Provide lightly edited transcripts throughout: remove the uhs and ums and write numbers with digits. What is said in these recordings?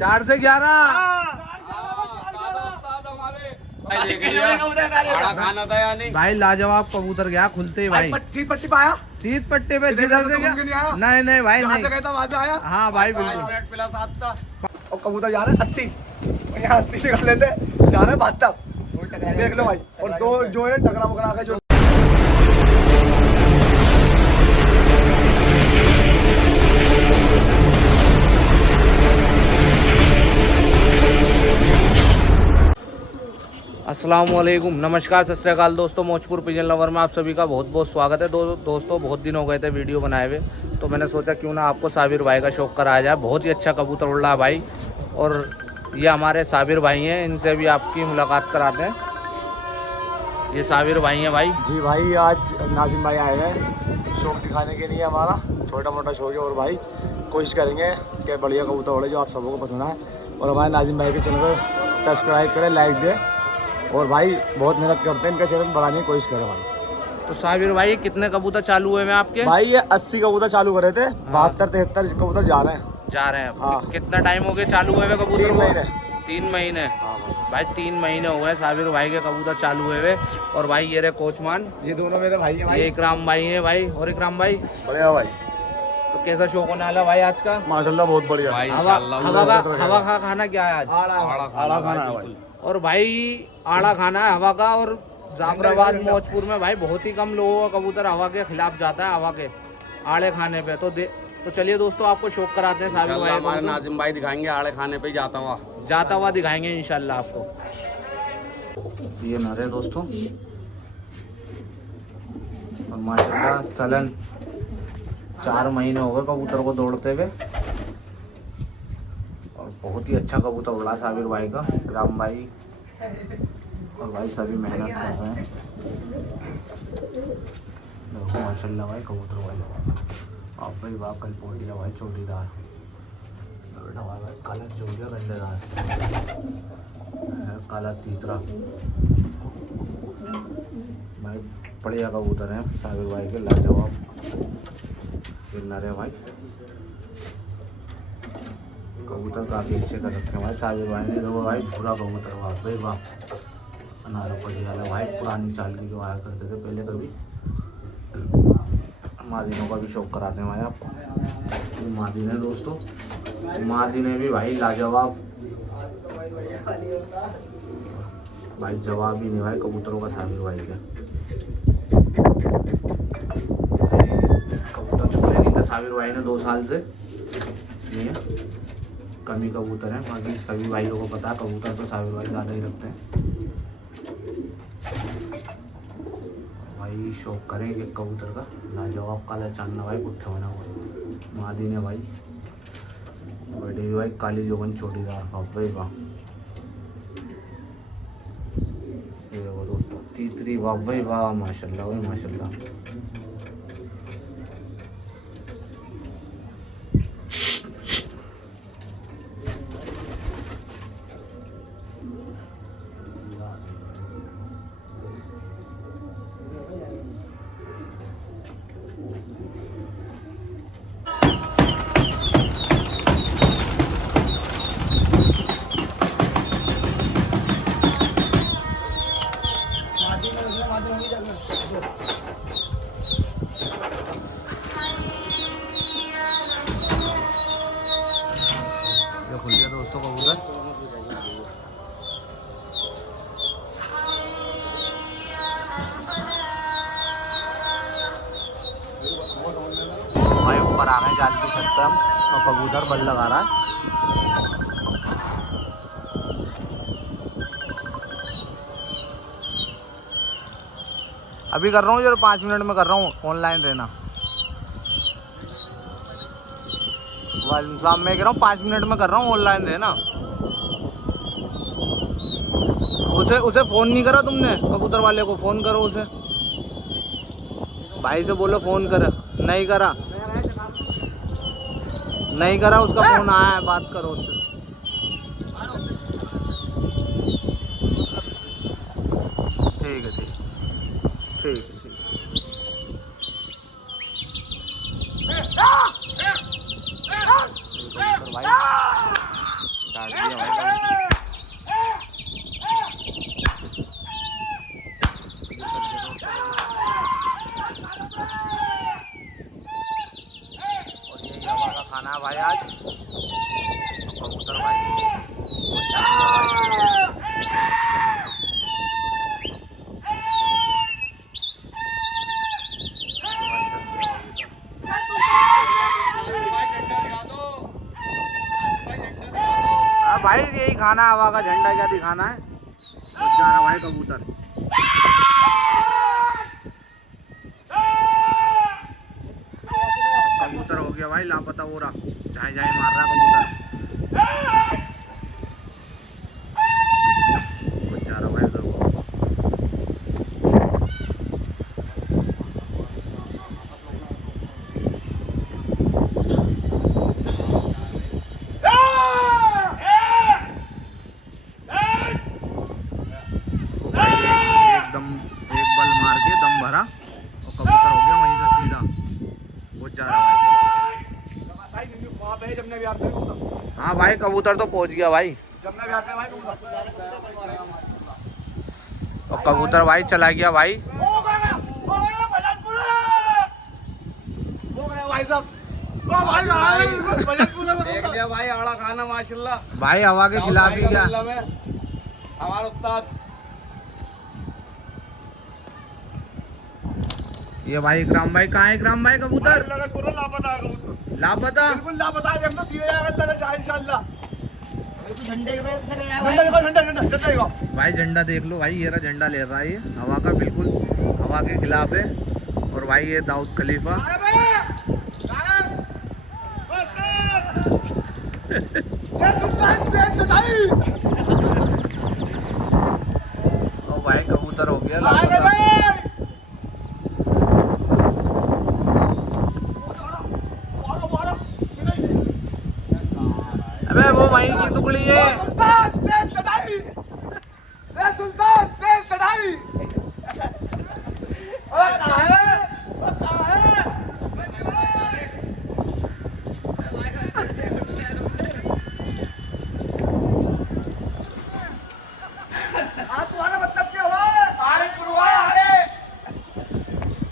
4 से 11। खाना था या नहीं भाई लाजवाब कबूतर गया खुलते ही भाई। पट्टी पाया सीध पट्टे पे जिधर से गया। नहीं भाई नहीं। वहां से आया। हाँ भाई बिल्कुल। और कबूतर जा रहे हैं 80 और यहाँ 80 निकाल लेते जा रहे हैं 72। देख लो भाई। और दो जो है टकरा वकरा के जो अस्सलामुअलैकुम, नमस्कार, सत श्री अकाल दोस्तों। मौजपुर पिजन लवर में आप सभी का बहुत बहुत स्वागत है। दोस्तों बहुत दिन हो गए थे वीडियो बनाए हुए, तो मैंने सोचा क्यों ना आपको साबिर भाई का शौक कराया जाए। बहुत ही अच्छा कबूतर उड़ रहा है भाई, और ये हमारे साबिर भाई हैं, इनसे भी आपकी मुलाकात कराते हैं। ये साबिर भाई हैं भाई। जी भाई, आज नाजिम भाई आए हैं शौक दिखाने के लिए। हमारा छोटा मोटा शौक है और भाई कोशिश करेंगे कि बढ़िया कबूतर उड़े जो आप सबको पसंद आए। और हमारे नाजिम भाई के चैनल को सब्सक्राइब करें, लाइक दें, और भाई बहुत मेहनत करते हैं, इनका चैनल बढ़ाने की कोशिश करें भाई। तो साबिर भाई कितने कबूतर चालू हुए हैं आपके? भाई ये 80 कबूतर चालू करे थे। 72-73 कबूतर जा रहे हैं। हाँ। कितना टाइम हो गया चालू हुए कबूतर? 3 महीने। 3 महीने। हाँ भाई 3 महीने हो गए साबिर भाई के कबूतर चालू हुए। और भाई ये रहे कोचमान, ये दोनों मेरे भाई हैं भाई। ये इकराम भाई हैं भाई। और इकराम भाई बढ़िया भाई। तो कैसा शौक होने वाला भाई आज का? माशाल्लाह बहुत बढ़िया। हवा का खाना क्या है आज? आड़ा खाना है भाई। और भाई आड़ा खाना है हवा का। और जाफराबाद मौजपुर में भाई बहुत ही कम लोगों का कबूतर हवा के खिलाफ जाता है, हवा के आड़े खाने पे। तो चलिए दोस्तों आपको शौक कराते हैं साबिर भाई। हमारे नाजिम भाई दिखाएंगे आड़े खाने पे जाता हुआ दिखाएंगे इंशाल्लाह आपको। ये नर है दोस्तों, और माशाल्लाह सलन 4 महीने हो गए कबूतर को दौड़ते हुए, और बहुत ही अच्छा कबूतर उड़ा साबिर भाई का। राम भाई और भाई सभी मेहनत कर रहे हैं। देखो माशाल्लाह भाई कबूतर भाई आप भाई वाह कल पोटिया भाई चोटीदार भाई, काला चोटिया गंडेदार, काला तीतरा भाई। बढ़िया कबूतर हैं साबिर भाई के, लाजवाब नरे भाई। कबूतर काफ़ी अच्छे कर रखे हैं भाई साबिर भाई ने। देखो भाई पूरा कबूतर वाह भाई वाह, अनारा पटिया भाई। पुरानी चाल की जो आया करते थे पहले, कभी मादीनों का भी शौक कराते हैं भाई आपको। मादीन है दोस्तों, मादीन भी भाई लाजवाब भाई, जवाब ही नहीं भाई कबूतरों का साबिर भाई के। कबूतर छोड़े नहीं था साबिर भाई ने 2 साल से, इसलिए कमी कबूतर हैं। बाकी सभी भाइयों को पता है कबूतर तो साबिर भाई ज़्यादा ही रखते हैं भाई। शौक करेंगे कबूतर का लाजवाब काला चांदना भाई, पुट्ठा बना हुआ मादीन है भाई। बड़े भी भाई काली जोगन चोटीदार भाई वाह। ये देखो दोस्तों तीतरी वाह भाई वाह, माशाल्लाह भाई माशाल्लाह। खुल गया दोस्तों कबूतर। भाई ऊपर आ गए जाल की छत पे हम, और कबूतर बल लगा रहा है। अभी कर रहा हूँ जरा 5 मिनट में कर रहा हूँ, ऑनलाइन रहना। वालेकुम सलाम, मैं कह रहा हूँ 5 मिनट में कर रहा हूँ, ऑनलाइन रहना। उसे फ़ोन नहीं करा तुमने? कबूतर वाले को फ़ोन करो, उसे भाई से बोलो फ़ोन कर। नहीं करा उसका फ़ोन आया है, बात करो उससे। ठीक है भाई दिखाना है, हवा का झंडा क्या दिखाना है। जा रहा भाई कबूतर। कबूतर हो गया भाई लापता, हो रहा जाए जाए मार रहा कबूतर। जा रहा भाई उधर। एक बल मार के दम भरा और कबूतर हो गया वहीं से सीधा। वो जा रहा भाई। हाँ भाई कबूतर तो पहुंच गया भाई। और कबूतर भाई चला गया भाई। देख लिया भाई आड़ा खाना माशाल्लाह। भाई हवा के खिलाफ ही क्या। हमारा उस्ताद ये भाई इकराम भाई कहाँ है? इकराम भाई कबूतर लापता लापता। बिल्कुल लापता है। देखो सीधे जाएगा इंशाल्लाह। भाई झंडा देख लो भाई, ये रहा झंडा ले रहा है ये हवा का, बिल्कुल हवा के खिलाफ है। और भाई ये दाऊद खलीफा। और भाई कबूतर हो गया लापता। अबे वो वहीं की टुकड़ी है।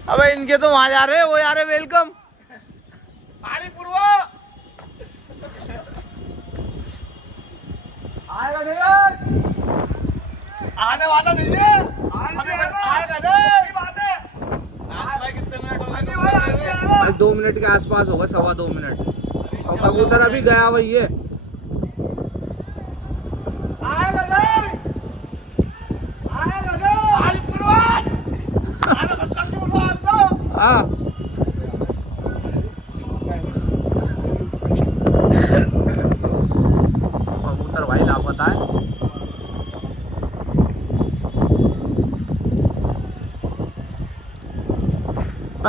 अबे इनके तो वहां जा रहे, वो जा रहे वेलकम। आएगा नहीं आने वाला नहीं है। आएगा नहीं। भाई कितने मिनट हो गए? भाई 2 मिनट के आसपास होगा, 2.25 मिनट। और कबूतर अभी गया भाई ये। आएगा नहीं। आएगा नहीं। हाँ कबूतर भाई लापता है।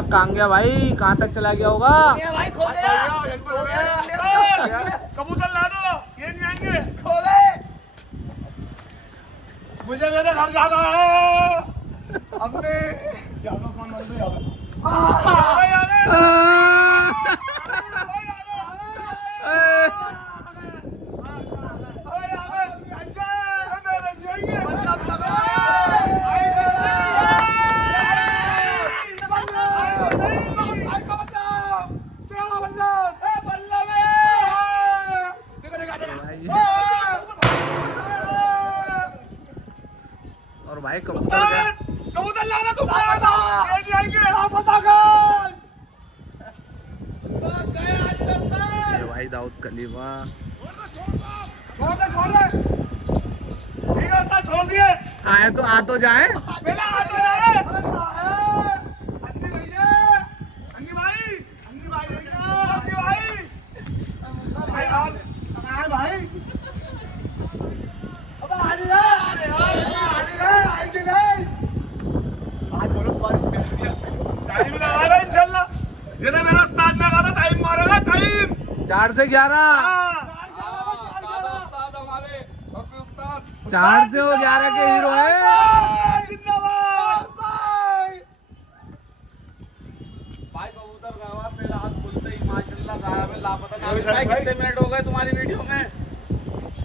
कहाँ गया भाई? कहाँ तक चला गया होगा? कबूतर ला दो, ये नहीं आएंगे। खोले मुझे मेरे घर जाना है। हमने और भाई कबूतर लाना तुम ये भाई दाऊद खलीफा। छोड़ दिए। आए तो आ तो जाए। जिन्हें मेरा उस्ताद ने कहा था टाइम मारेगा टाइम 4 से 11। 4 से और 11 के हीरो है। भाई कबूतर गावा पहला हाथ खुलते ही माशाल्लाह गायब है लापता। भाई कितने मिनट हो गए तुम्हारी वीडियो में?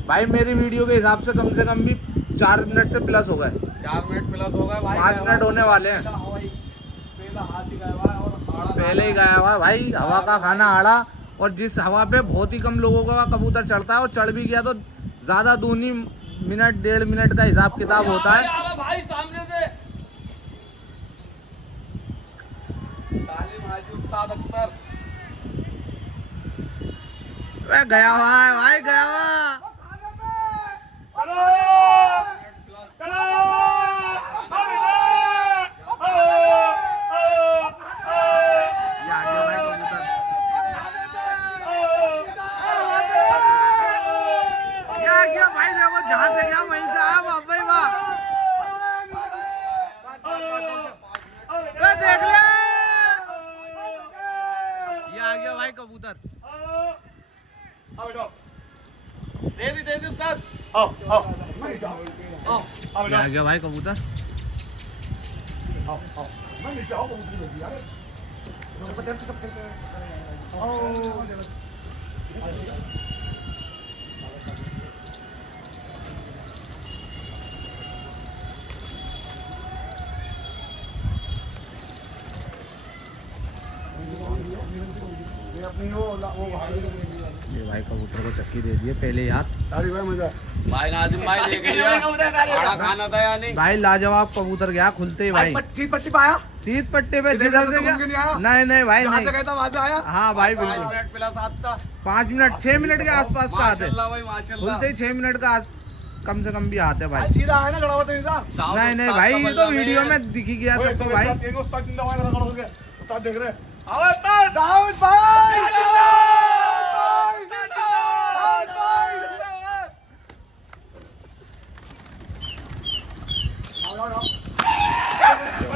भाई मेरी वीडियो के हिसाब से कम भी 4 मिनट से प्लस हो गए। 4 मिनट प्लस हो गए भाई। 5 मिनट होने वाले हैं। पहला हाथ ही गायब है और पहले ही गया हुआ भाई। हवा का खाना आड़ा। और जिस हवा पे बहुत ही कम लोगों का कबूतर चढ़ता है, और चढ़ भी गया तो ज्यादा दूनी मिनट 1.5 मिनट का हिसाब किताब होता है। भाई सामने से तालीम हाजी उस्ताद अख्तर। गया हुआ है भाई, गया हुआ। कबूतर दे दी उस्ताद। आ गया भाई कबूतर। ये भाई कबूतर को चक्की दे दिए पहले यार। भाई नाजिम भाई देख लिया खाना खाना था या नहीं? भाई लाजवाब कबूतर गया खुलते ही भाई। पट्टी पाया सीध पट्टे पे जिधर से गया। नहीं भाई नहीं। वहां से आया। हाँ भाई 5 बिल्कुल मिनट प्लस 7 था। 5 मिनट 6 मिनट के आसपास का आते। माशाल्लाह भाई माशाल्लाह। खुलते ही 6 मिनट का कम से कम भी आते भाई। सीधा आया ना गड़ा हुआ सीधा। नहीं भाई ये तो वीडियो में दिखी गया सबको भाई। उस्ताद देख रहे दाऊद भाई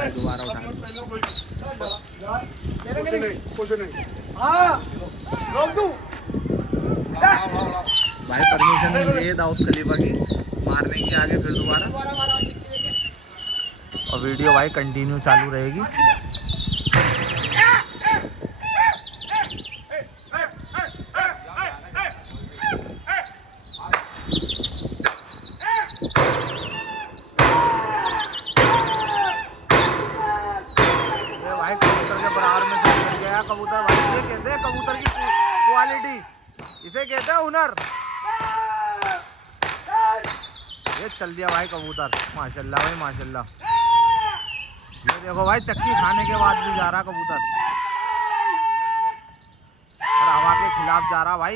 दोबारा उठा कुछ नहीं। हाँ रोक दूं भाई परमिशन मिली है दाऊद खलीफा की मारने की आगे फिर दोबारा। और वीडियो भाई कंटिन्यू चालू रहेगी। भाई कबूतर के बराबर में चल गया कबूतर भाई। ये कहते हैं कबूतर की क्वालिटी, इसे कहते हैं हुनर। ये चल दिया भाई कबूतर माशाल्लाह भाई माशाल्लाह। ये देखो भाई चक्की खाने के बाद भी जा रहा कबूतर और हवा के खिलाफ जा रहा भाई।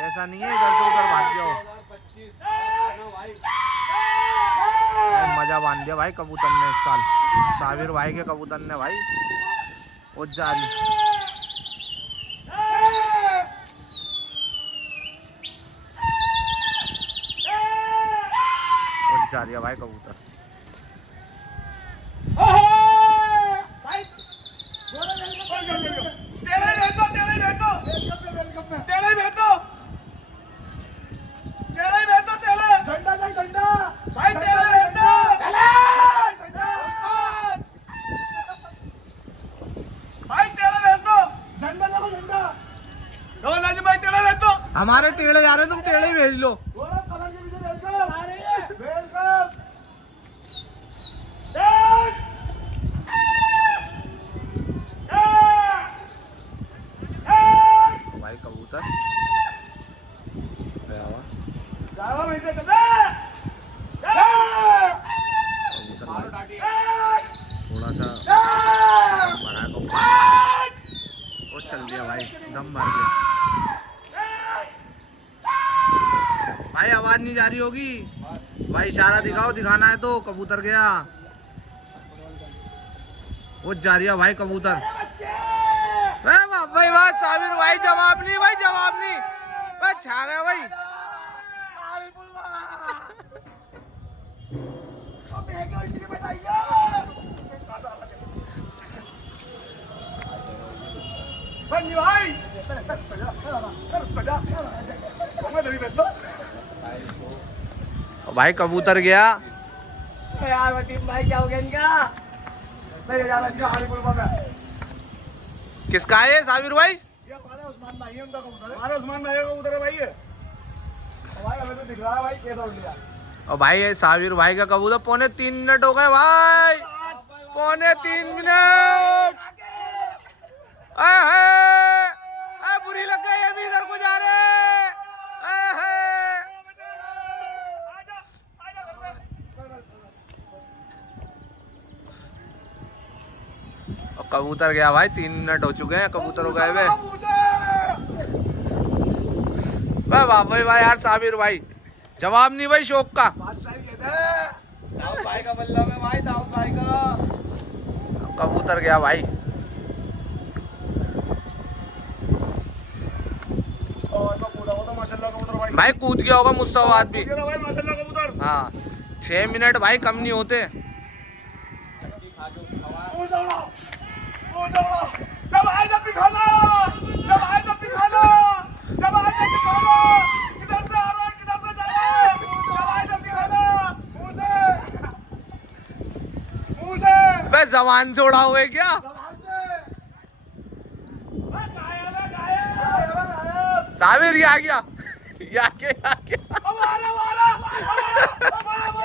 ऐसा नहीं है इधर से उधर भाग जाओ। मजा बांध दिया भाई कबूतर ने इस साल। साबिर भाई के कबूतर ने भाई वो जारी। जा रही है भाई कबूतर। हमारे टेढ़े जा रहे तुम टेढ़े ही भेज लो। भाई कबूतर थोड़ा सा बड़ा वो चल दिया भाई दम मार के। भाई आवाज नहीं जा रही होगी भाई। इशारा दिखाओ, दिखाना है तो। कबूतर गया वो जा रही है भाई कबूतर। भाई वाह साबिर भाई जवाब नहीं भाई जवाब नहीं। बस छा गया भाई। भाई कबूतर गया यार वकीम भाई क्या हो गया इनका? किसका है साबिर भाई? हमारे उस्मान भाई है, उनका कबूतर है। हमारे उस्मान भाई का कबूतर है भाई ये। भाई हमें तो दिख रहा है भाई कैसा उड़ लिया। और भाई ये साबिर भाई का कबूतर 3.25 मिनट हो गए भाई। 3.25 मिनट। बुरी लग गई अभी इधर को जा रहे। और कबूतर गया भाई। 3 मिनट हो चुके हैं कबूतर हो गए। वाह भाई यार साबिर भाई जवाब नहीं भाई शौक का। बादशाही कहते हैं। दाऊद भाई का बल्ला में भाई, दाऊद भाई का। कबूतर गया भाई। और मैं कूदा हुआ था माशाल्लाह कबूतर भाई। भाई कूद गया होगा मुझसे बात भी। कूद गया भाई माशाल्लाह कबूतर। हाँ 6 मिनट भाई कम नहीं होते। कूद दौड़ा, कूद दौड़ा। जब आए जब दिखाना, जब आए जब दिखाना, जब आए जब दिखाना। किधर से आ रहा है, किधर से जा रहा है। जब आए जब दिखाना। मुंह से बे जबान से उड़ा हुआ है क्या? गायब है, गायब है, गायब। साबिर ये आ गया, ये आ गया, ये आ गया, हमारा वाला, हमारा।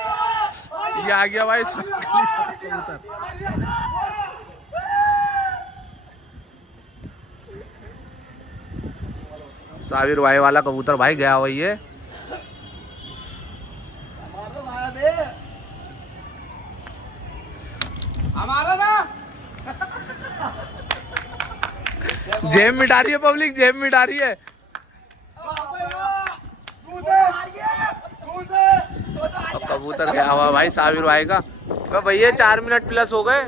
ये आ गया भाई। साबिर भाई वाला कबूतर भाई गया वही है। हमारा ना जेब मिटा रही है पब्लिक, जेब मिटा रही है। अब कबूतर गया हुआ भाई साबिर भाई का। तो भैया 4 मिनट प्लस हो गए।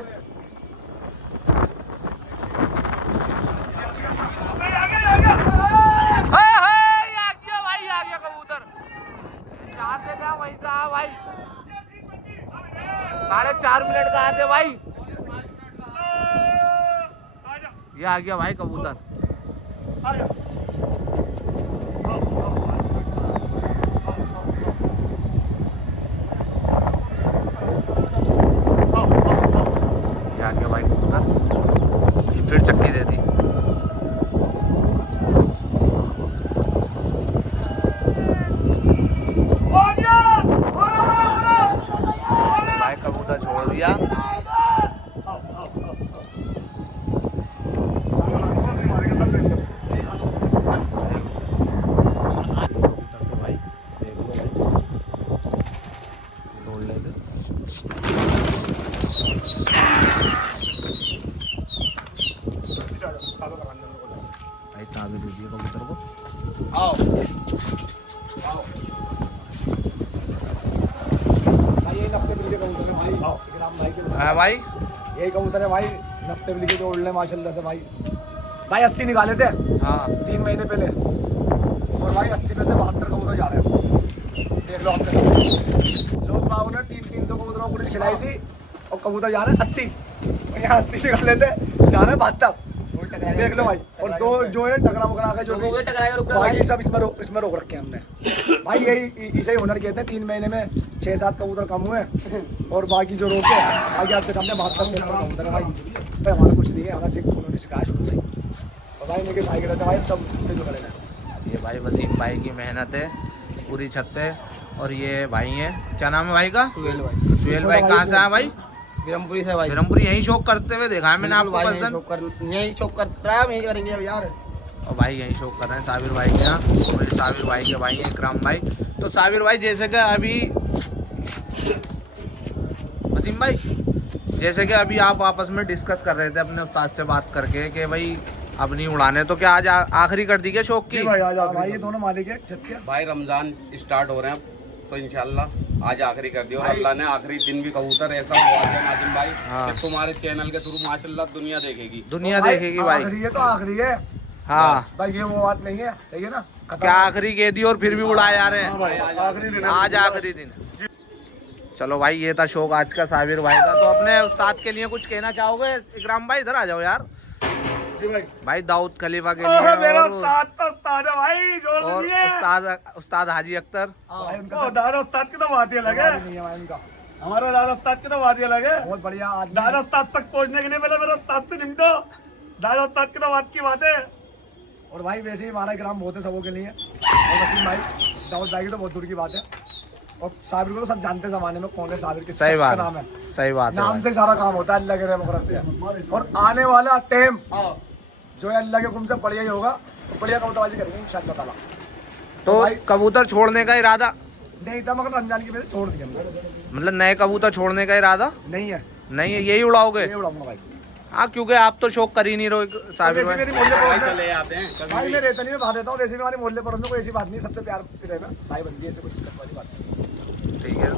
हाय हाय, ये आ गया भाई, आ गया कबूतर। जहाँ से गया वहीं से आया भाई। 4.5 मिनट का आते भाई। ये आ गया भाई कबूतर। ये आ गया भाई कबूतर। ये फिर चक्की दे दी। भाई कबूतर छोड़ दिया। भाई ताबीज दीजिए कबूतर को। आओ भाई ये नफ्ते बिल्ली के कबूतर है भाई। इकराम भाई के हाँ भाई, यही कबूतर है भाई, नफ्ते बिल्ली के जो उड़ने माशाल्लाह से भाई। भाई 80 निकाले थे हाँ 3 महीने पहले, और भाई 80 में से 72 कबूतर जा रहे हैं। देख लो आपके सामने। लोग बाबू ने 300 कबूतरों को कुछ खिलाई थी और कबूतर जा रहे हैं 80, और यहाँ 80 निकाले थे, जा रहे हैं 72। देख लो भाई। और दो जो है टकरा वकरा के जो भी भाई सब इसमें रोक रखे हैं हमने भाई। यही इसे ही हुनर कहते हैं। 3 महीने में 6-7 कबूतर कम हुए और बाकी जो रोके आगे आपके सामने 72 कबूतर है भाई। भाई हमारा कुछ नहीं है, हमारा सिर्फ उन्होंने सिखाया शुरू से ही। और भाई मेरे भाई के रहते भाई सब जो करे हैं। ये भाई वसीम भाई की मेहनत है पूरी छत पे। और ये भाई है, क्या नाम है भाई का? सुहेल भाई, सुहेल भाई कहाँ से आया भाई? बिरमपुरी से भाई। बिरमपुरी यही शौक करते हुए देखा है मैंने आपको भाई पर्सन। यही शौक करता है, हम यही करेंगे अब यार। और भाई यही शौक कर रहे हैं साबिर भाई के यहाँ। और ये साबिर भाई के भाई हैं इकराम भाई। तो साबिर भाई जैसे कि अभी वसीम भाई, जैसे कि अभी आप आपस में डिस्कस कर रहे थे अपने उस्ताद से बात करके कि भाई अब नहीं उड़ाने, तो क्या आज आखिरी कर दी क्या शौक की? भाई आज भाई ये दोनों मालिक है छत के। भाई रमजान स्टार्ट हो रहे हैं तो इंशाल्लाह आज आखिरी कर दिया। और अल्लाह ने आखिरी दिन भी कबूतर ऐसा हुआ है नाजिम भाई हाँ। कि तुम्हारे चैनल के थ्रू माशाल्लाह दुनिया देखेगी। दुनिया देखेगी भाई। आखिरी है तो आखिरी है हाँ भाई, ये वो बात नहीं है, सही है ना। क्या आखिरी कह दी और फिर भी उड़ाए जा रहे हाँ भाई, हैं। आखिरी दिन है। आज आखिरी दिन। चलो भाई ये था शौक आज का साबिर भाई का। तो अपने उस्ताद के लिए कुछ कहना चाहोगे इकराम भाई? इधर आ जाओ यार जी भाई। भाई। दाऊद खलीफा के ओह, मेरा लिए उस्ताद तो उस्ताद है भाई, जोर और दीजिए। उस्ताद हाजी अख्तर। भाई उनका दादा उस्ताद की तो बात ही अलग है। नहीं है भाई उनका, हमारा दादा उस्ताद की तो बात ही अलग है। बहुत बढ़िया आदमी। दादा उस्ताद तक पहुंचने के लिए पहले मेरा उस्ताद से निपटो। दादा उस्ताद की तो बात है। और भाई वैसे ही हमारा ग्राम बहुत है सबों के लिए। और वसीम भाई, दाऊद भाई की तो बहुत दूर की बात है। और साबिर को तो सब जानते जमाने में कौन है साबिर, किस सही शख्स का बात नाम है। सही बात है नाम भाई। से सारा काम होता है अल्लाह के रहम से। और आने वाला टाइम जो है अल्लाह के हुक्म से बढ़िया ही होगा। बढ़िया कबूतरबाजी करेंगे इंशाअल्लाह ताला। तो भाई कबूतर छोड़ने का इरादा नहीं था, मगर रमजान की वजह से छोड़ दिया हमने। मतलब नए कबूतर छोड़ने का इरादा नहीं है, नहीं है, यही उड़ाओगे? ये उड़ाऊंगा भाई। हाँ क्योंकि आप तो शौक कर ही नहीं रहे साबिर वैसे भाई। मेरी मोहल्ले पड़ोस में- चले जाते हैं कभी भाई भी। मैं रहता नहीं, मैं बाहर रहता हूँ, वैसे भी हमारे मोहल्ले पड़ोस में कोई ऐसी बात नहीं, सबसे प्यार प्रेम है, भाई बंदी, ऐसे कुछ दिक्कत वाली बात नहीं। ठीक है।